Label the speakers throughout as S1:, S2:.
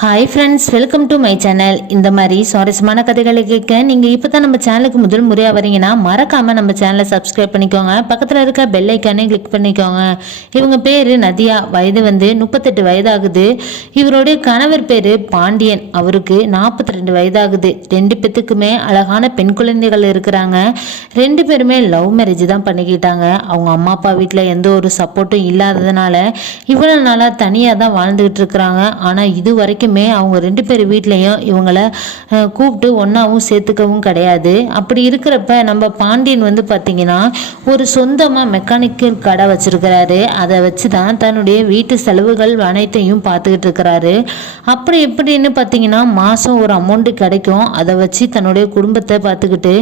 S1: Hi friends welcome to my channel இந்த மாதிரி சுவாரஸ்யமான கதைகளை கேட்க நீங்கள் இப்போ தான் நம்ம சேனலுக்கு முதல் முறையாக வரீங்கன்னா மறக்காமல் நம்ம சேனலை சப்ஸ்கிரைப் பண்ணிக்கோங்க. பக்கத்தில் இருக்க பெல் ஐக்கானே கிளிக் பண்ணிக்கோங்க. இவங்க பேர் நதியா. வயது வந்து முப்பத்தெட்டு வயதாகுது. இவருடைய கணவர் பேர் பாண்டியன். அவருக்கு நாற்பத்தி ரெண்டு வயதாகுது. ரெண்டு பேத்துக்குமே அழகான பெண் குழந்தைகள் இருக்கிறாங்க. ரெண்டு பேருமே லவ் மேரேஜ் தான் பண்ணிக்கிட்டாங்க. அவங்க அம்மா அப்பா வீட்டில் எந்த ஒரு சப்போர்ட்டும் இல்லாததுனால இவ்வளோ நாளாக தனியாக தான் வாழ்ந்துக்கிட்டு இருக்கிறாங்க. ஆனால் இது வரைக்கும் அவங்க ரெண்டு பேர் வீட்லேயும் இவங்கள கூப்பிட்டு ஒன்றாவும் சேர்த்துக்கவும் கிடையாது. அப்படி இருக்கிறப்ப நம்ம பாண்டியன் வந்து பார்த்திங்கன்னா ஒரு சொந்தமாக மெக்கானிக்கல் கடை வச்சுருக்கிறாரு. அதை வச்சு தான் தன்னுடைய வீட்டு செலவுகள் அனைத்தையும் பார்த்துக்கிட்டு இருக்கிறாரு. அப்படி எப்படின்னு பார்த்தீங்கன்னா மாதம் ஒரு அமௌண்ட்டு கிடைக்கும். அதை வச்சு தன்னுடைய குடும்பத்தை பார்த்துக்கிட்டு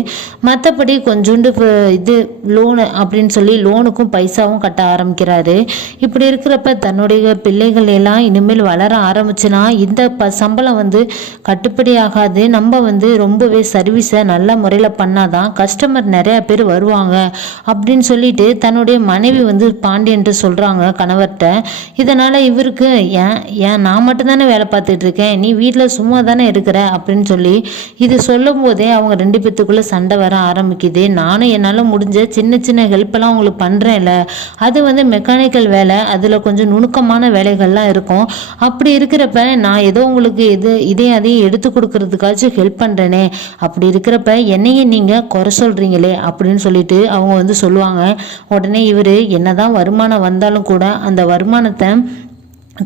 S1: மற்றபடி கொஞ்சோண்டு இது லோனு அப்படின்னு சொல்லி லோனுக்கும் பைசாவும் கட்ட ஆரம்பிக்கிறாரு. இப்படி இருக்கிறப்ப தன்னுடைய பிள்ளைகள் எல்லாம் இனிமேல் வளர ஆரம்பிச்சுன்னா இந்த ப சம்பளம் வந்து கட்டுப்படி ஆகாது நம்ம வந்து ரொம்பவே சர்வீஸை நல்ல முறையில் பண்ணாதான் கஸ்டமர் நிறையா பேர் வருவாங்க. அப்படின்னு சொல்லிட்டு தன்னுடைய மனைவி வந்து பாண்டியன்ட்டு சொல்கிறாங்க கணவர்கிட்ட இதனால் இவருக்கு ஏன் ஏன் நான் மட்டும்தானே வேலை பார்த்துட்டு இருக்கேன்? நீ வீட்டில் சும்மா தானே இருக்கிற? அப்படின்னு சொல்லி இது சொல்லும் போதே அவங்க ரெண்டு பேத்துக்குள்ளே சண்டை வர ஆரம்பிக்குது. நானும் என்னால் முடிஞ்ச சின்ன சின்ன ஹெல்ப்பெல்லாம் உங்களுக்கு பண்ணுறேன்ல அது வந்து மெக்கானிக்கல் வேலை. அதில் கொஞ்சம் நுணுக்கமான வேலைகள்லாம் இருக்கும். அப்படி இருக்கிறப்ப நான் நான் ஏதோ உங்களுக்கு இது இதே அதையும் எடுத்து கொடுக்கறதுக்காச்சும் ஹெல்ப் பண்ணுறேனே அப்படி இருக்கிறப்ப என்னையே நீங்கள் குறை சொல்கிறீங்களே அப்படின்னு சொல்லிட்டு அவங்க வந்து சொல்லுவாங்க. உடனே இவர் என்னதான் வருமானம் வந்தாலும் கூட அந்த வருமானத்தை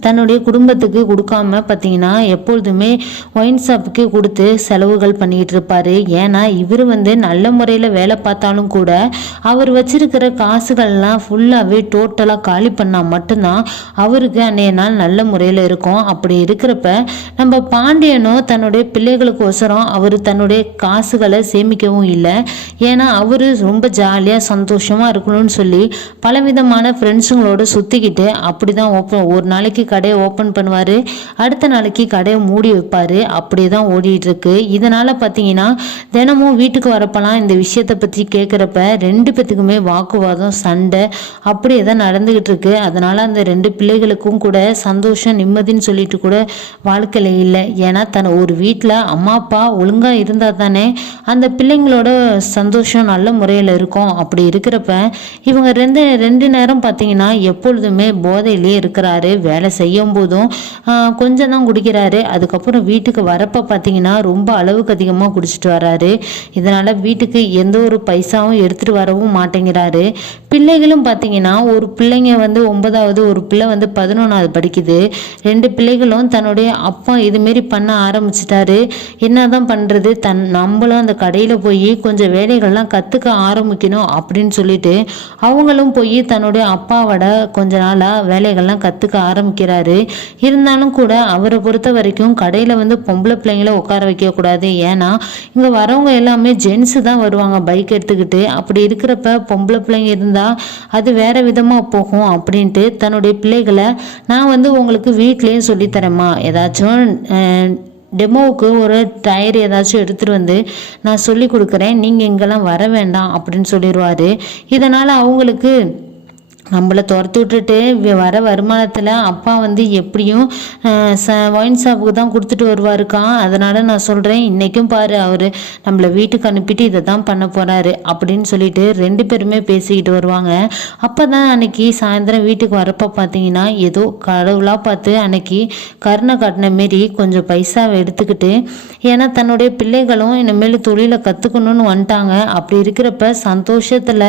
S1: தன்னுடைய குடும்பத்துக்கு கொடுக்காம பார்த்தீங்கன்னா எப்பொழுதுமே ஒயின் ஷாப்புக்கு கொடுத்து செலவுகள் பண்ணிக்கிட்டு இருப்பாரு. ஏன்னா இவர் வந்து நல்ல முறையில் வேலை பார்த்தாலும் கூட அவர் வச்சிருக்கிற காசுகள்லாம் ஃபுல்லாகவே டோட்டலாக காலி பண்ணால் மட்டும்தான் அவருக்கு அன்றைய நாள் நல்ல முறையில் இருக்கும். அப்படி இருக்கிறப்ப நம்ம பாண்டியனும் தன்னுடைய பிள்ளைகளுக்கு ஒசரம் அவர் தன்னுடைய காசுகளை சேமிக்கவும் இல்லை. ஏன்னா அவர் ரொம்ப ஜாலியாக சந்தோஷமாக இருக்கணும்னு சொல்லி பலவிதமான ஃப்ரெண்ட்ஸுங்களோட சுற்றிக்கிட்டு அப்படி தான் ஒரு நாளைக்கு கடையை ஓப்பன் பண்ணுவார். அடுத்த நாளைக்கு கடையை மூடி வைப்பார். அப்படியே தான் ஓடிட்டுருக்கு. இதனால் பார்த்தீங்கன்னா தினமும் வீட்டுக்கு வரப்பெல்லாம் இந்த விஷயத்தை பற்றி கேட்குறப்ப ரெண்டு பேத்துக்குமே வாக்குவாதம் சண்டை அப்படியே தான் நடந்துக்கிட்டு இருக்கு அதனால் அந்த ரெண்டு பிள்ளைகளுக்கும் கூட சந்தோஷம் நிம்மதின்னு சொல்லிட்டு கூட வாழ்க்கையில் இல்லை. ஏன்னா தன் ஒரு வீட்டில் அம்மா அப்பா ஒழுங்காக இருந்தால் தானே அந்த பிள்ளைங்களோட சந்தோஷம் நல்ல முறையில் இருக்கும். அப்படி இருக்கிறப்ப இவங்க ரெண்டு ரெண்டு நேரம் பார்த்தீங்கன்னா எப்பொழுதுமே போதையிலே இருக்கிறாரு. வேலை செய்யும் போதும் கொஞ்சம் தான் குடிக்கிறாரு. அதுக்கப்புறம் வீட்டுக்கு வரப்போ பார்த்தீங்கன்னா ரொம்ப அளவுக்கு அதிகமாக குடிச்சிட்டு வராரு. இதனால் வீட்டுக்கு எந்த ஒரு பைசாவும் எடுத்துகிட்டு வரவும் மாட்டேங்கிறாரு. பிள்ளைகளும் பார்த்தீங்கன்னா ஒரு பிள்ளைங்க வந்து ஒன்பதாவது ஒரு பிள்ளை வந்து பதினொன்றாவது படிக்குது. ரெண்டு பிள்ளைகளும் தன்னுடைய அப்பா இதுமாரி பண்ண ஆரம்பிச்சிட்டாரு. என்னதான் பண்ணுறது தன் நம்மளும் அந்த கடையில் போய் கொஞ்சம் வேலைகள்லாம் கற்றுக்க ஆரம்பிக்கணும் அப்படின்னு சொல்லிட்டு அவங்களும் போய் தன்னுடைய அப்பாவோட கொஞ்ச நாளாக வேலைகள்லாம் கற்றுக்க ஆரம்பிக்கிறாரு இருந்தாலும் கூட அவரை பொறுத்த வரைக்கும் கடையில் வந்து பொம்பளை பிள்ளைங்கள உட்கார வைக்கக்கூடாது. ஏன்னா இங்கே வரவங்க எல்லாமே ஜென்ஸு தான் வருவாங்க பைக் எடுத்துக்கிட்டு. அப்படி இருக்கிறப்ப பொம்பளை பிள்ளைங்க இருந்தால் அது வேற விதமாக போகும் அப்படின்ட்டு தன்னுடைய பிள்ளைகளை நான் வந்து உங்களுக்கு வீட்லேயும் சொல்லித்தரேம்மா. ஏதாச்சும் டெமோவுக்கு ஒரு டயர் ஏதாச்சும் எடுத்துகிட்டு வந்து நான் சொல்லி கொடுக்குறேன். நீங்கள் இங்கெல்லாம் வர வேண்டாம் அப்படின்னு சொல்லிடுவாரு. இதனால் அவங்களுக்கு நம்மளை துரத்து விட்டுட்டு வர வருமானத்தில் அப்பா வந்து எப்படியும் ச ஒயின் ஷாப்புக்கு தான் கொடுத்துட்டு வருவாருக்கான் அதனால் நான் சொல்கிறேன் இன்றைக்கும் பாரு அவர் நம்மளை வீட்டுக்கு அனுப்பிட்டு இதை தான் பண்ண போகிறாரு அப்படின்னு சொல்லிட்டு ரெண்டு பேருமே பேசிக்கிட்டு வருவாங்க. அப்போ தான் அன்னைக்கு சாயந்தரம் வீட்டுக்கு வரப்போ பார்த்தீங்கன்னா ஏதோ கடவுளாக பார்த்து அன்னைக்கு கருணை காட்டின மாரி கொஞ்சம் பைசாவை எடுத்துக்கிட்டு ஏன்னா தன்னுடைய பிள்ளைகளும் இனிமேல் தொழிலை கற்றுக்கணும்னு வந்துட்டாங்க. அப்படி இருக்கிறப்ப சந்தோஷத்தில்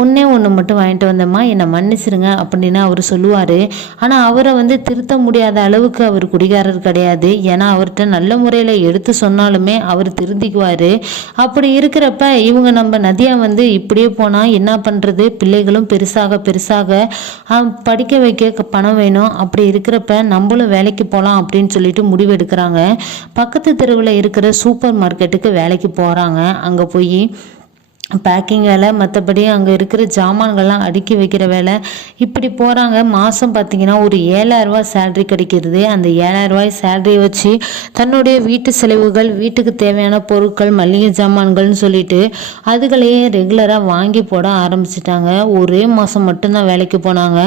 S1: ஒன்றே ஒன்று மட்டும் வாங்கிட்டு வந்தேம்மா. என்னை மன்னிச்சிருங்க அப்படின்னு அவர் சொல்லுவார். ஆனால் அவரை வந்து திருத்த முடியாத அளவுக்கு அவர் குடிகாரர் கிடையாது. ஏன்னா அவர்கிட்ட நல்ல முறையில் எடுத்து சொன்னாலுமே அவர் திருந்திக்குவார். அப்படி இருக்கிறப்ப இவங்க நம்ம நதியா வந்து இப்படியே போனால் என்ன பண்ணுறது பிள்ளைகளும் பெருசாக பெருசாக படிக்க வைக்க பணம் வேணும். அப்படி இருக்கிறப்ப நம்மளும் வேலைக்கு போகலாம் அப்படின்னு சொல்லிட்டு முடிவெடுக்கிறாங்க பக்கத்து தெருவில் இருக்கிற சூப்பர் மார்க்கெட்டுக்கு வேலைக்கு போகிறாங்க அங்கே போய் பேக்கிங் வேலை மற்றபடி அங்கே இருக்கிற ஜாமான்கள்லாம் அடுக்கி வைக்கிற வேலை. இப்படி போகிறாங்க மாதம் பார்த்தீங்கன்னா ஒரு ஏழாயிரரூவா சேல்ரி கிடைக்கிறது. அந்த ஏழாயிரரூவாய் சேல்ரியை வச்சு தன்னுடைய வீட்டு செலவுகள் வீட்டுக்கு தேவையான பொருட்கள் மளிகை ஜாமான்கள்னு சொல்லிட்டு அதுகளையே ரெகுலராக வாங்கி போட ஆரம்பிச்சிட்டாங்க. ஒரே மாதம் மட்டும்தான் வேலைக்கு போனாங்க.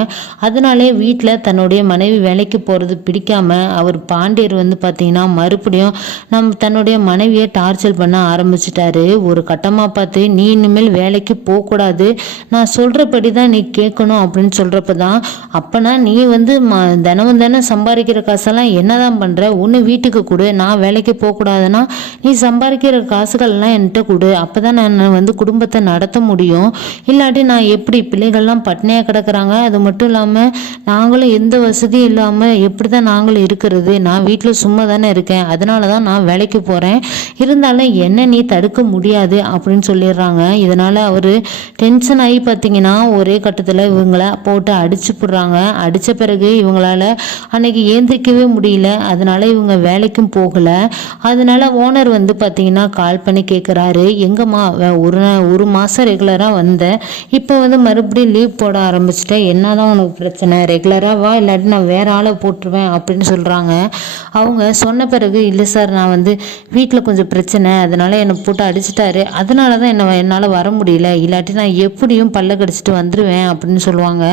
S1: அதனாலே வீட்டில் தன்னுடைய மனைவி வேலைக்கு போகிறது பிடிக்காம அவர் பாண்டியர் வந்து பார்த்தீங்கன்னா மறுபடியும் நம் தன்னுடைய மனைவியை டார்ச்சர் பண்ண ஆரம்பிச்சிட்டாரு. ஒரு கட்டமாக பார்த்து நீ இனிமேல் வேலைக்கு போகக்கூடாது. நான் சொல்கிறபடி தான் நீ கேட்கணும் அப்படின்னு சொல்கிறப்ப தான் அப்போனா நீ வந்து ம தினமும் தினம் சம்பாதிக்கிற காசெல்லாம் என்ன தான் பண்ணுற ஒன்று வீட்டுக்கு கொடு. நான் வேலைக்கு போகக்கூடாதுன்னா நீ சம்பாதிக்கிற காசுகள்லாம் என்கிட்ட கொடு. அப்போ தான் நான் வந்து குடும்பத்தை நடத்த முடியும். இல்லாட்டி நான் எப்படி பிள்ளைகள்லாம் பட்னியாக கிடக்குறாங்க? அது மட்டும் இல்லாமல் நாங்களும் எந்த வசதியும் இல்லாமல் எப்படி தான் நாங்களும் இருக்கிறது? நான் வீட்டில் சும்மா தானே இருக்கேன். அதனால தான் நான் வேலைக்கு போகிறேன் இருந்தாலும் என்ன நீ தடுக்க முடியாது அப்படின்னு சொல்லிடுறாங்க. இதனால் அவர் டென்ஷன் ஆகி பார்த்தீங்கன்னா ஒரே கட்டத்தில் இவங்கள போட்டு அடிச்சு போடுறாங்க. அடித்த பிறகு இவங்களால அன்னைக்கு ஏந்திரிக்கவே முடியல. அதனால் இவங்க வேலைக்கும் போகலை. அதனால் ஓனர் வந்து பார்த்தீங்கன்னா கால் பண்ணி கேட்குறாரு எங்கம்மா வே- ஒரு ஒரு மாதம் ரெகுலராக வந்தேன் இப்போ வந்து மறுபடியும் லீவ் போட ஆரம்பிச்சிட்டேன் என்ன தான் உனக்கு பிரச்சனை? ரெகுலராக வா இல்லாட்டி நான் வேற ஆளை போட்டுருவேன் அப்படின்னு சொல்கிறாங்க அவங்க சொன்ன பிறகு இல்லை சார் நான் வந்து வீட்டில் கொஞ்சம் பிரச்சனை. அதனால என்னை போட்டு அடிச்சிட்டாரு. அதனால தான் என்ன என்னால் வர முடியல. இல்லாட்டி நான் எப்படியும் பல்ல கடிச்சிட்டு வந்துடுவேன் அப்படின்னு சொல்லுவாங்க.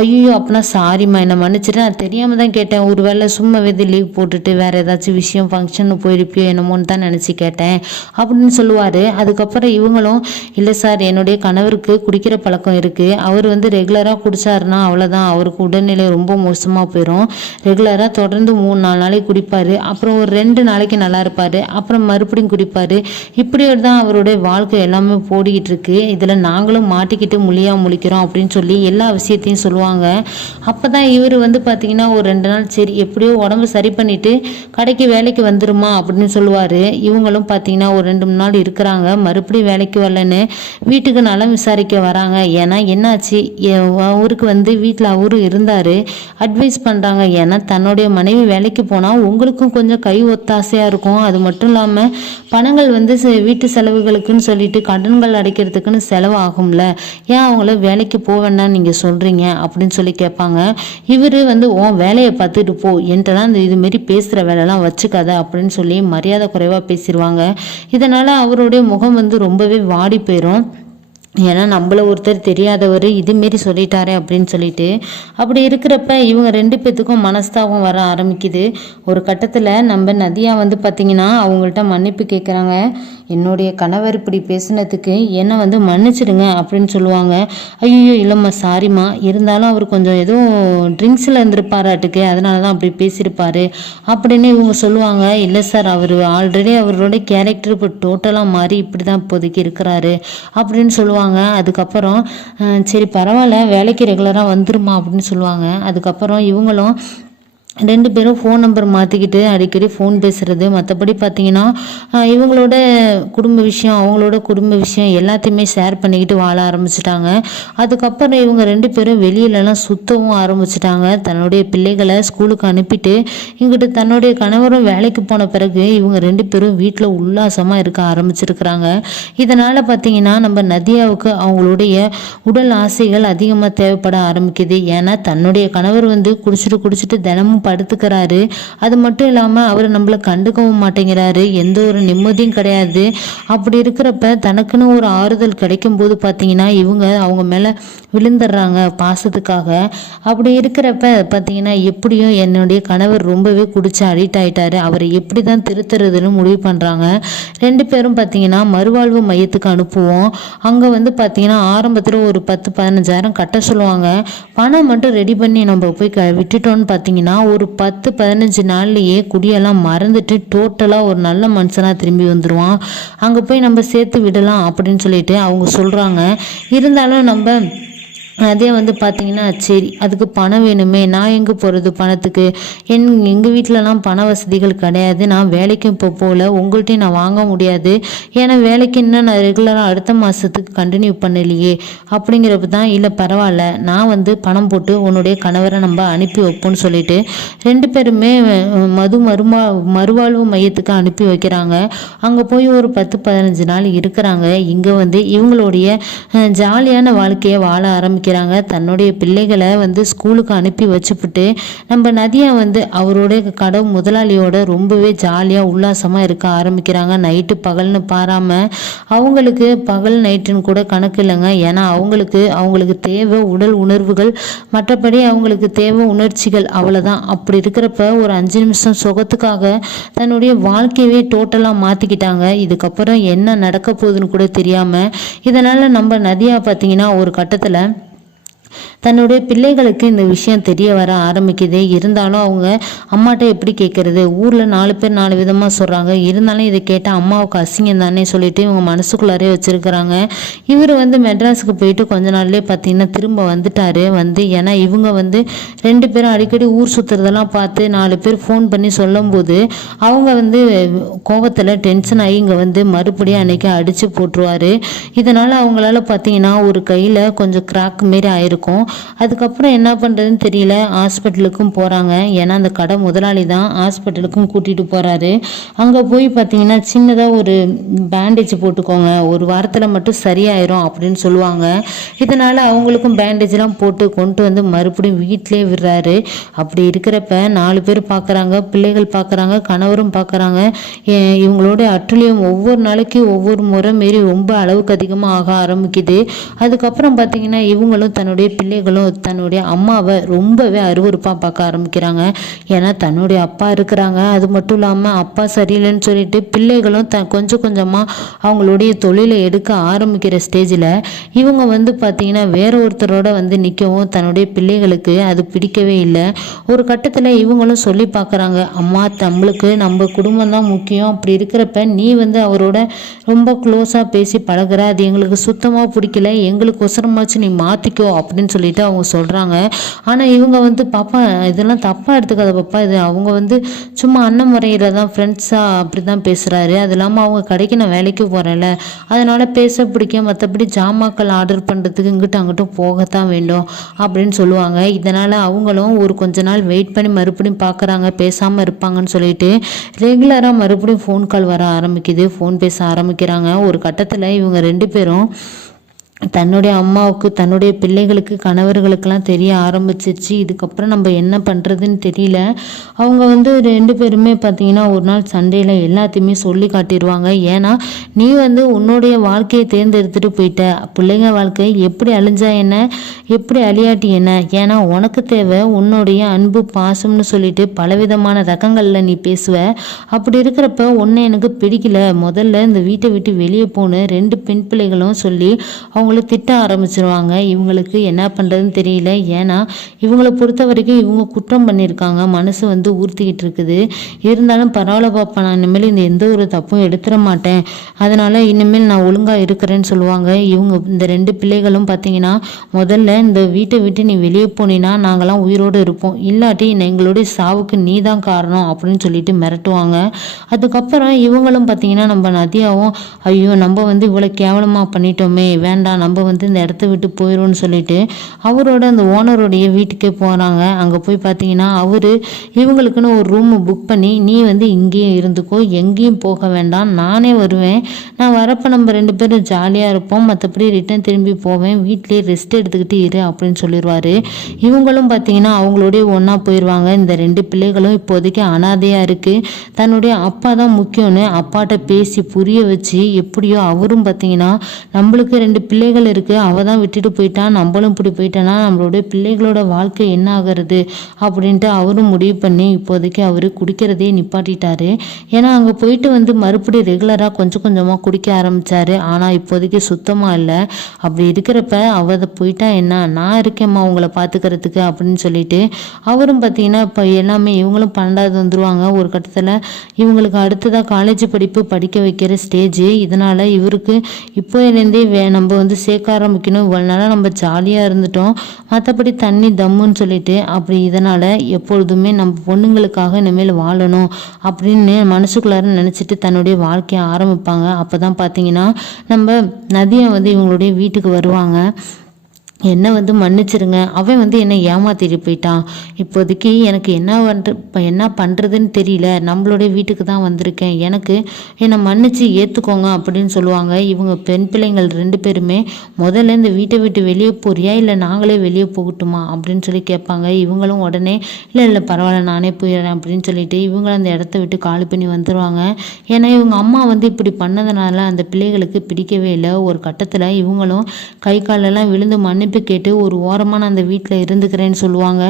S1: ஐயோ அப்படின்னா சாரிம்மா என்னை மன்னிச்சிட்டு நான் தெரியாமல் தான் கேட்டேன். ஒரு வேளை சும்மா வெது லீவ் போட்டுட்டு வேறு ஏதாச்சும் விஷயம் ஃபங்க்ஷனு போயிருப்பியோ என்னமோன்னு தான் நினச்சி கேட்டேன் அப்படின்னு சொல்லுவார். அதுக்கப்புறம் இவங்களும் இல்லை சார் என்னுடைய கணவருக்கு குடிக்கிற பழக்கம் இருக்குது அவர் வந்து ரெகுலராக குடிச்சாருன்னா அவ்வளோதான் அவருக்கு உடல்நிலை ரொம்ப மோசமாக போயிடும் ரெகுலராக தொடர்ந்து மூணு நாலு நாளைக்கு குடிப்பார். அப்புறம் ஒரு ரெண்டு நாளைக்கு நல்லா இருப்பார். அப்புறம் மறுபடியும் குடிப்பார். இப்படி தான் அவருடைய வாழ்க்கை எல்லாம் போடிக்கிட்டு இருக்கு இதில் நாங்களும் மாட்டிக்கிட்டு முழியா முழிக்கிறோம் அப்படின்னு சொல்லி எல்லா விஷயத்தையும் சொல்லுவாங்க. அப்போ தான் இவர் வந்து பார்த்தீங்கன்னா ஒரு ரெண்டு நாள் சரி எப்படியோ உடம்பு சரி பண்ணிட்டு கடைக்கு வேலைக்கு வந்துருமா அப்படின்னு சொல்லுவார். இவங்களும் பார்த்தீங்கன்னா ஒரு ரெண்டு மூணு நாள் இருக்கிறாங்க. மறுபடியும் வேலைக்கு வரலன்னு வீட்டுக்கு நலம் விசாரிக்க வராங்க. ஏன்னா என்னாச்சு? அவருக்கு வந்து வீட்டில் அவரும் இருந்தார். அட்வைஸ் பண்ணுறாங்க ஏன்னா தன்னுடைய மனைவி வேலைக்கு போனால் உங்களுக்கும் கொஞ்சம் கை ஒத்தாசையாக இருக்கும். அது மட்டும் இல்லாமல் பணங்கள் வந்து வீட்டு செலவுகளுக்குன்னு சொல்லிட்டு கடன்கள் அடைக்கிறதுக்குன்னு செலவு ஆகும்ல ஏன் அவங்கள வேலைக்கு போக நீங்கள் சொல்கிறீங்க அப்படின்னு சொல்லி கேட்பாங்க. இவர் வந்து உன் வேலையை பார்த்துட்டு போ. என்கிட்டலாம் இந்த இதுமாரி பேசுகிற வேலைலாம் வச்சுக்காத. அப்படின்னு சொல்லி மரியாதை குறைவாக பேசிடுவாங்க இதனால் அவருடைய முகம் வந்து ரொம்பவே வாடி போயிடும் ஏன்னா நம்மள ஒருத்தர் தெரியாதவர் இதுமாரி சொல்லிட்டாரே அப்படின்னு சொல்லிட்டு அப்படி இருக்கிறப்ப இவங்க ரெண்டு பேத்துக்கும் மனஸ்தாபம் வர ஆரம்பிக்குது. ஒரு கட்டத்தில் நம்ம நதியா வந்து பார்த்திங்கன்னா அவங்கள்ட்ட மன்னிப்பு கேட்குறாங்க என்னுடைய கணவர் இப்படி பேசுனதுக்கு என்னை வந்து மன்னிச்சிடுங்க அப்படின்னு சொல்லுவாங்க. ஐயோ இல்லைம்மா சாரிம்மா. இருந்தாலும் அவர் கொஞ்சம் எதுவும் ட்ரிங்க்ஸில் இருந்திருப்பாராட்டுக்கு அதனால தான் அப்படி பேசியிருப்பாரு அப்படின்னு இவங்க சொல்லுவாங்க. இல்லை சார் அவர் ஆல்ரெடி அவரோட கேரக்டர் இப்போ டோட்டலாக மாறி இப்படி தான் இப்போதைக்கு இருக்கிறாரு அப்படின்னு சொல்லுவாங்க. அதுக்கப்புறம் சரி பரவாயில்ல வேலைக்கு ரெகுலராக வந்துருமா? அப்படின்னு சொல்லுவாங்க. அதுக்கப்புறம் இவங்களும் ரெண்டு பேரும் ஃபோன் நம்பர் மாற்றிக்கிட்டு அடிக்கடி ஃபோன் பேசுகிறது மற்றபடி பார்த்தீங்கன்னா இவங்களோட குடும்ப விஷயம் அவங்களோட குடும்ப விஷயம் எல்லாத்தையுமே ஷேர் பண்ணிக்கிட்டு வாழ ஆரம்பிச்சிட்டாங்க. அதுக்கப்புறம் இவங்க ரெண்டு பேரும் வெளியிலலாம் சுத்தவும் ஆரம்பிச்சிட்டாங்க. தன்னுடைய பிள்ளைகளை ஸ்கூலுக்கு அனுப்பிட்டு இங்கிட்டு தன்னுடைய கணவரும் வேலைக்கு போன பிறகு இவங்க ரெண்டு பேரும் வீட்டில் உல்லாசமாக இருக்க ஆரம்பிச்சிருக்கிறாங்க. இதனால் பார்த்தீங்கன்னா நம்ம நதியாவுக்கு அவங்களுடைய உடல் ஆசைகள் அதிகமாக தேவைப்பட ஆரம்பிக்குது. ஏன்னா தன்னுடைய கணவர் வந்து குடிச்சிட்டு குடிச்சிட்டு தினமும் படுத்துக்கிறாரு. அது மட்டும் இல்லாமல் அவர் நம்மளை கண்டுக்கவும் மாட்டேங்கிறாரு. எந்த ஒரு நிம்மதியும் கிடையாது. அப்படி இருக்கிறப்ப தனக்குன்னு ஒரு ஆறுதல் கிடைக்கும் போது பார்த்தீங்கன்னா இவங்க அவங்க மேலே விழுந்துடுறாங்க பாசத்துக்காக. அப்படி இருக்கிறப்ப பார்த்தீங்கன்னா எப்படியும் என்னுடைய கணவர் ரொம்பவே குடிச்சு அடிக்ட் ஆயிட்டாரு. அவரை எப்படி தான் திருத்துறதுன்னு முடிவு பண்ணுறாங்க ரெண்டு பேரும் பார்த்தீங்கன்னா மறுவாழ்வு மையத்துக்கு அனுப்புவோம். அங்கே வந்து பார்த்தீங்கன்னா ஆரம்பத்தில் ஒரு பத்து பதினஞ்சாயிரம் கட்ட சொல்லுவாங்க. பணம் மட்டும் ரெடி பண்ணி நம்ம போய் க விட்டுட்டோம்னு பார்த்தீங்கன்னா ஒரு ஒரு பத்து பதினஞ்சு நாள்லேயே குடியெல்லாம் மறந்துட்டு டோட்டலாக ஒரு நல்ல மனுஷனாக திரும்பி வந்துடுவான் அங்கே போய் நம்ம சேர்த்து விடலாம் அப்படின்னு சொல்லிட்டு அவங்க சொல்கிறாங்க இருந்தாலும் நம்ம அதே வந்து பார்த்தீங்கன்னா சரி அதுக்கு பணம் வேணுமே நான் எங்கே போகிறது பணத்துக்கு? என் எங்கள் வீட்டிலலாம் பண வசதிகள் கிடையாது. நான் வேலைக்கும் இப்போ போகல உங்கள்கிட்டையும் நான் வாங்க முடியாது. ஏன்னா வேலைக்கு இன்னும் நான் ரெகுலராக அடுத்த மாதத்துக்கு கண்டினியூ பண்ணலையே. அப்படிங்கிறப்ப தான் இல்லை பரவாயில்ல. நான் வந்து பணம் போட்டு உன்னுடைய கணவரை நம்ம அனுப்பி வைப்போம்னு சொல்லிட்டு ரெண்டு பேருமே மது மறுமா மறுவாழ்வு மையத்துக்கு அனுப்பி வைக்கிறாங்க. அங்கே போய் ஒரு பத்து பதினஞ்சு நாள் இருக்கிறாங்க. இங்கே வந்து இவங்களுடைய ஜாலியான வாழ்க்கையை வாழ வைக்கிறாங்க தன்னுடைய பிள்ளைகளை வந்து ஸ்கூலுக்கு அனுப்பி வச்சுப்பிட்டு நம்ம நதியா வந்து அவரோட கடவு முதலாளியோட ரொம்பவே ஜாலியாக உல்லாசமாக இருக்க ஆரம்பிக்கிறாங்க. நைட்டு பகல்னு பாராமல் அவங்களுக்கு பகல் நைட்டுன்னு கூட கணக்கு இல்லைங்க. ஏன்னா அவங்களுக்கு அவங்களுக்கு தேவை உடல் உணர்வுகள் மற்றபடி அவங்களுக்கு தேவை உணர்ச்சிகள் அவ்வளோதான் அப்படி இருக்கிறப்ப ஒரு அஞ்சு நிமிஷம் சுகத்துக்காக தன்னுடைய வாழ்க்கையவே டோட்டலாக மாற்றிக்கிட்டாங்க இதுக்கப்புறம் என்ன நடக்க போகுதுன்னு கூட தெரியாமல் இதனால் நம்ம நதியாக பார்த்தீங்கன்னா ஒரு கட்டத்தில் தன்னுடைய பிள்ளைகளுக்கு இந்த விஷயம் தெரிய வர ஆரம்பிக்குது. இருந்தாலும் அவங்க அம்மாட்ட எப்படி கேட்கறது ஊரில் நாலு பேர் நாலு விதமாக சொல்கிறாங்க இருந்தாலும் இதை கேட்டால் அம்மாவுக்கு அசிங்கம் தானே சொல்லிட்டு இவங்க மனசுக்குள்ளாரே வச்சுருக்கிறாங்க. இவர் வந்து மெட்ராஸுக்கு போயிட்டு கொஞ்ச நாள்லேயே பார்த்தீங்கன்னா திரும்ப வந்துட்டாரு. வந்து ஏன்னா இவங்க வந்து ரெண்டு பேரும் அடிக்கடி ஊர் சுற்றுறதெல்லாம் பார்த்து நாலு பேர் ஃபோன் பண்ணி சொல்லும்போது அவங்க வந்து கோபத்தில் டென்ஷன் ஆகி இங்கே வந்து மறுபடியும் அன்னைக்கு அடித்து போட்டுருவாரு. இதனால் அவங்களால பார்த்தீங்கன்னா ஒரு கையில் கொஞ்சம் கிராக் மாரி ஆயிருக்கும் அதுக்கப்புறம் என்ன பண்ணுறதுன்னு தெரியல. ஹாஸ்பிட்டலுக்கும் போகிறாங்க ஏன்னா அந்த கடை முதலாளி தான் ஹாஸ்பிட்டலுக்கும் கூட்டிகிட்டு போகிறாரு அங்கே போய் பார்த்தீங்கன்னா சின்னதாக ஒரு பேண்டேஜ் போட்டுக்கோங்க. ஒரு வாரத்தில் மட்டும் சரியாயிரும் அப்படின்னு சொல்லுவாங்க. இதனால் அவங்களுக்கும் பேண்டேஜ்லாம் போட்டு கொண்டு வந்து மறுபடியும் வீட்டிலே விடுறாரு. அப்படி இருக்கிறப்ப நாலு பேர் பார்க்குறாங்க பிள்ளைகள் பார்க்குறாங்க கணவரும் பார்க்குறாங்க இவங்களோட அட்டுழியம் ஒவ்வொரு நாளைக்கு ஒவ்வொரு முறை மாரி ரொம்ப அளவுக்கு அதிகமாக ஆக ஆரம்பிக்குது. அதுக்கப்புறம் பார்த்தீங்கன்னா இவங்களும் தன்னுடைய பிள்ளைகளும் தன்னுடைய அம்மாவை ரொம்பவே அருவருப்பாக பார்க்க ஆரம்பிக்கிறாங்க. ஏன்னா தன்னுடைய அப்பா இருக்கிறாங்க. அது மட்டும் இல்லாமல் அப்பா சரியில்லைன்னு சொல்லிட்டு பிள்ளைகளும் த கொஞ்சம் கொஞ்சமாக அவங்களுடைய தொழிலை எடுக்க ஆரம்பிக்கிற ஸ்டேஜில் இவங்க வந்து பார்த்தீங்கன்னா வேற ஒருத்தரோட வந்து நிற்கவும் தன்னுடைய பிள்ளைகளுக்கு அது பிடிக்கவே இல்லை. ஒரு கட்டத்தில் இவங்களும் சொல்லி பார்க்குறாங்க அம்மா நம்மளுக்கு நம்ம குடும்பம் தான் முக்கியம். அப்படி இருக்கிறப்ப நீ வந்து அவரோட ரொம்ப க்ளோஸாக பேசி பழகுற. அது எங்களுக்கு சுத்தமாக பிடிக்கல. எங்களுக்கு ஒசரமாச்சு நீ மாற்றிக்கோ அப்படின்னு அப்படின்னு சொல்லிட்டு அவங்க சொல்கிறாங்க ஆனால் இவங்க வந்து பாப்பா இதெல்லாம் தப்பாக எடுத்துக்காத பாப்பா இது அவங்க வந்து சும்மா அண்ணன் முறையில் தான் ஃப்ரெண்ட்ஸாக அப்படி தான் பேசுகிறாரு அது இல்லாமல் அவங்க கடைக்கு நான் வேலைக்கு போகிறேன்ல அதனால் பேச பிடிக்க மற்றபடி ஜாமாக்கள் ஆர்டர் பண்ணுறதுக்கு இங்கிட்டும் அங்கிட்டும் போகத்தான் வேண்டும் அப்படின்னு சொல்லுவாங்க. இதனால் அவங்களும் ஒரு கொஞ்ச நாள் வெயிட் பண்ணி மறுபடியும் பார்க்குறாங்க பேசாமல் இருப்பாங்கன்னு சொல்லிட்டு ரெகுலராக மறுபடியும் ஃபோன் கால் வர ஆரம்பிக்குது. ஃபோன் பேச ஆரம்பிக்கிறாங்க. ஒரு கட்டத்தில் இவங்க ரெண்டு பேரும் தன்னுடைய அம்மாவுக்கு தன்னுடைய பிள்ளைகளுக்கு கணவர்களுக்கெல்லாம் தெரிய ஆரம்பிச்சிருச்சு இதுக்கப்புறம் நம்ம என்ன பண்ணுறதுன்னு தெரியல. அவங்க வந்து ரெண்டு பேருமே பார்த்தீங்கன்னா ஒரு நாள் சண்டையில் எல்லாத்தையுமே சொல்லி காட்டிடுவாங்க. ஏன்னா நீ வந்து உன்னுடைய வாழ்க்கையை தேர்ந்தெடுத்துட்டு போயிட்ட. பிள்ளைங்க வாழ்க்கை எப்படி அழிஞ்சா என்ன? எப்படி அழியாட்டி என்ன? ஏன்னா உனக்கு தேவை உன்னுடைய அன்பு பாசம்னு சொல்லிட்டு பலவிதமான ரகங்களில் நீ பேசுவ. அப்படி இருக்கிறப்ப ஒன்று எனக்கு பிடிக்கல. முதல்ல இந்த வீட்டை விட்டு வெளியே போன ரெண்டு பெண் பிள்ளைகளும் சொல்லி அவங்க அவங்கள திட்ட ஆரம்பிச்சிருவாங்க. இவங்களுக்கு என்ன பண்ணுறதுன்னு தெரியல. ஏன்னா இவங்களை பொறுத்த வரைக்கும் இவங்க குற்றம் பண்ணியிருக்காங்க. மனசு வந்து ஊர்த்திக்கிட்டு இருக்குது. இருந்தாலும் பரவாயில்ல பாப்பா நான் இனிமேல் இந்த எந்த ஒரு தப்பும் எடுத்துட மாட்டேன். அதனால் இனிமேல் நான் ஒழுங்காக இருக்கிறேன்னு சொல்லுவாங்க. இவங்க இந்த ரெண்டு பிள்ளைகளும் பார்த்தீங்கன்னா முதல்ல இந்த வீட்டை விட்டு நீ வெளியே போனீன்னா நாங்களாம் உயிரோடு இருப்போம். இல்லாட்டி எங்களுடைய சாவுக்கு நீ தான் காரணம் அப்படின்னு சொல்லிட்டு மிரட்டுவாங்க. அதுக்கப்புறம் இவங்களும் பார்த்தீங்கன்னா நம்ம நதியாவும் ஐயோ நம்ம வந்து இவ்வளோ கேவலமாக பண்ணிட்டோமே வேண்டாம் நம்ம வந்து இந்த இடத்த விட்டு போயிடும்னு சொல்லிட்டு அவரோட அந்த ஓனருடைய வீட்டுக்கே போகிறாங்க அங்கே போய் பார்த்தீங்கன்னா அவர் இவங்களுக்குன்னு ஒரு ரூம் புக் பண்ணி நீ வந்து இங்கேயும் இருந்துக்கோ எங்கேயும் போக வேண்டாம் நானே வருவேன். நான் வரப்போ நம்ம ரெண்டு பேரும் ஜாலியாக இருப்போம். மற்றபடி ரிட்டர்ன் திரும்பி போவேன். வீட்டிலேயே ரெஸ்ட் எடுத்துக்கிட்டு இரு அப்படின்னு சொல்லிடுவாரு. இவங்களும் பார்த்தீங்கன்னா அவங்களோடய ஒன்றா போயிடுவாங்க இந்த ரெண்டு பிள்ளைகளும் இப்போதைக்கு அனாதையாக இருக்குது தன்னுடைய அப்பா தான் முக்கியம்னு அப்பாட்ட பேசி புரிய வச்சு எப்படியோ அவரும் பார்த்தீங்கன்னா நம்மளுக்கு ரெண்டு பிள்ளைகள் இருக்குது அவள் தான் விட்டுட்டு போயிட்டா நம்மளும் இப்படி போயிட்டோன்னா நம்மளுடைய பிள்ளைகளோட வாழ்க்கை என்ன ஆகிறது அப்படின்ட்டு அவரும் முடிவு பண்ணி இப்போதைக்கு அவர் குடிக்கிறதே நிப்பாட்டிட்டாரு. ஏன்னா அங்கே போயிட்டு வந்து மறுபடியும் ரெகுலராக கொஞ்சம் கொஞ்சமாக குடிக்க ஆரம்பித்தார் ஆனால் இப்போதைக்கு சுத்தமாக இல்லை. அப்படி இருக்கிறப்ப அவ போயிட்டா என்ன? நான் இருக்கேம்மா உங்களை பார்த்துக்கிறதுக்கு அப்படின்னு சொல்லிட்டு அவரும் பார்த்தீங்கன்னா இப்போ எல்லாமே இவங்களும் பன்னெண்டாவது வந்துருவாங்க. ஒரு கட்டத்தில் இவங்களுக்கு அடுத்ததாக காலேஜ் படிப்பு படிக்க வைக்கிற ஸ்டேஜ் இதனால் இவருக்கு இப்போலேருந்தே வே நம்ம வந்து வந்து சேர்க்க ஆரம்பிக்கணும். இவ்வளோ நாளாக நம்ம ஜாலியாக இருந்துட்டோம். மற்றபடி தண்ணி தம்முன்னு சொல்லிட்டு அப்படி இதனால் எப்பொழுதுமே நம்ம பொண்ணுங்களுக்காக இனிமேல் வாழணும் அப்படின்னு மனசுக்குள்ளார நினச்சிட்டு தன்னுடைய வாழ்க்கையை ஆரம்பிப்பாங்க. அப்போ தான் பார்த்தீங்கன்னா நம்ம நதியை வந்து இவங்களுடைய வீட்டுக்கு வருவாங்க. என்னை வந்து மன்னிச்சிருங்க. அவன் வந்து என்னை ஏமாத்திட்டு போயிட்டான். இப்போதைக்கு எனக்கு என்ன பண்ணுற இப்போ என்ன பண்ணுறதுன்னு தெரியல. நம்மளுடைய வீட்டுக்கு தான் வந்திருக்கேன். எனக்கு என்னை மன்னிச்சு ஏற்றுக்கோங்க அப்படின்னு சொல்லுவாங்க. இவங்க பெண் பிள்ளைங்கள் ரெண்டு பேருமே முதல்ல இந்த வீட்டை விட்டு வெளியே போறியா? இல்லை நாங்களே வெளியே போகட்டுமா? அப்படின்னு சொல்லி கேட்பாங்க. இவங்களும் உடனே இல்லை இல்லை பரவாயில்ல நானே போயிடுறேன். அப்படின்னு சொல்லிட்டு இவங்களும் அந்த இடத்த விட்டு காலி பண்ணி வந்துடுவாங்க ஏன்னா இவங்க அம்மா வந்து இப்படி பண்ணதுனால அந்த பிள்ளைகளுக்கு பிடிக்கவே இல்லை. ஒரு கட்டத்தில் இவங்களும் கை காலெல்லாம் விழுந்து மன்னிப்பு கேட்டு ஒரு ஓரமாக நான் அந்த வீட்டில் இருந்துக்கிறேன்னு சொல்லுவாங்க.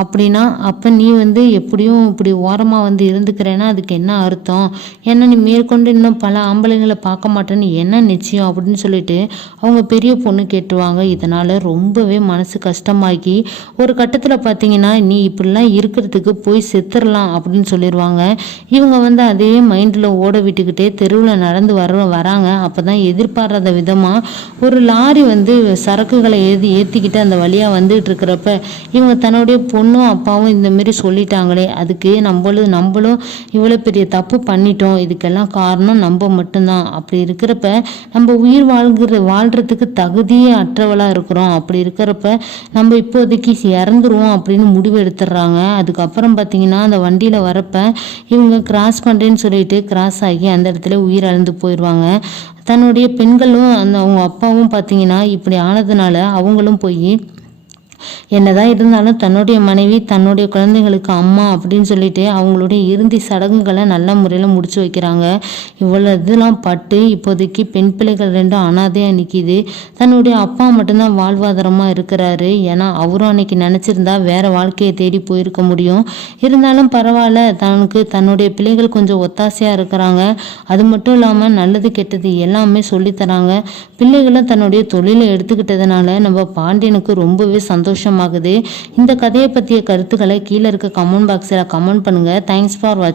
S1: அப்படின்னா அப்போ நீ வந்து எப்படியும் இப்படி ஓரமாக வந்து இருந்துக்கிறேன்னா அதுக்கு என்ன அர்த்தம்? ஏன்னா நீ மேற்கொண்டு இன்னும் பல ஆம்பளைங்களை பார்க்க மாட்டேன்னு என்ன நிச்சயம் அப்படின்னு சொல்லிட்டு அவங்க பெரிய பொண்ணு கேட்டுருவாங்க. இதனால் ரொம்பவே மனசு கஷ்டமாக்கி ஒரு கட்டத்தில் பார்த்தீங்கன்னா நீ இப்படிலாம் இருக்கிறதுக்கு போய் செத்துடலாம் அப்படின்னு சொல்லிடுவாங்க இவங்க வந்து அதே மைண்டில் ஓட விட்டுக்கிட்டே தெருவில் நடந்து வர வராங்க. அப்போ தான் எதிர்பாராத விதமாக ஒரு லாரி வந்து சரக்குகளை எழுதி ஏற்றிக்கிட்டு அந்த வழியாக வந்துட்டு இருக்கிறப்ப இவங்க தன்னுடைய பொண்ணும் அப்பாவும் இந்தமாரி சொல்லிட்டாங்களே அதுக்கு நம்மளும் நம்மளும் இவ்வளோ பெரிய தப்பு பண்ணிட்டோம் இதுக்கெல்லாம் காரணம் நம்ம மட்டும்தான். அப்படி இருக்கிறப்ப நம்ம உயிர் வாழ்கிற வாழ்கிறதுக்கு தகுதியே அற்றவளாக இருக்கிறோம். அப்படி இருக்கிறப்ப நம்ம இப்போதைக்கு இறந்துருவோம் அப்படின்னு முடிவு எடுத்துடுறாங்க. அதுக்கப்புறம் பார்த்தீங்கன்னா அந்த வண்டியில் வரப்ப இவங்க கிராஸ் பண்ணுறேன்னு சொல்லிட்டு கிராஸ் ஆகி அந்த இடத்துல உயிர் அழுந்து போயிடுவாங்க. தன்னுடைய பெண்களும் அந்த அவங்க அப்பாவும் பார்த்தீங்கன்னா இப்படி ஆனதுனால அவங்களும் போய் என்னதான் இருந்தாலும் தன்னுடைய மனைவி தன்னுடைய குழந்தைங்களுக்கு அம்மா அப்படின்னு சொல்லிட்டு அவங்களுடைய இறுதி சடங்குகளை நல்ல முறையில் முடிச்சு வைக்கிறாங்க. இவ்வளோ இதெல்லாம் பட்டு இப்போதைக்கு பெண் பிள்ளைகள் ரெண்டும் அனாதையாக நிற்கிது தன்னுடைய அப்பா மட்டும்தான் வாழ்வாதாரமாக இருக்கிறாரு. ஏன்னா அவரும் அன்னைக்கு நினச்சிருந்தா வேற வாழ்க்கையை தேடி போயிருக்க முடியும். இருந்தாலும் பரவாயில்ல தனக்கு தன்னுடைய பிள்ளைகள் கொஞ்சம் ஒத்தாசையாக இருக்கிறாங்க. அது மட்டும் இல்லாமல் நல்லது கெட்டது எல்லாமே சொல்லித்தராங்க. பிள்ளைகளும் தன்னுடைய தொழிலை எடுத்துக்கிட்டதுனால நம்ம பாண்டியனுக்கு ரொம்பவே சந்தோஷம் சந்தோஷமாகுது. இந்த கதையை பற்றிய கருத்துக்களை கீழே இருக்க கமெண்ட் பாக்ஸில் கமெண்ட் பண்ணுங்கள் தேங்க்ஸ் ஃபார் வாட்ச்